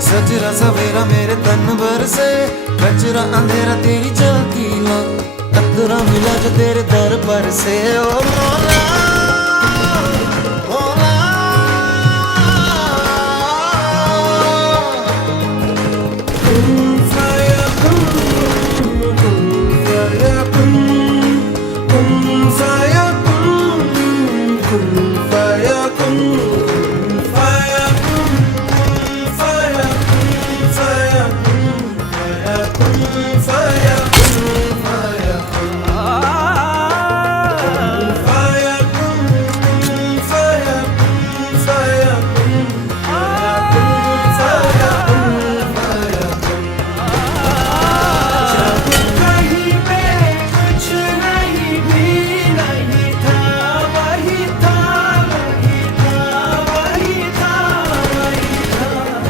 सजरा सवेरा मेरे तन भर से, कचरा अंधेरा तेरी जलती ला, कतरा मिला जो तेरे दर पर से। ओ मौला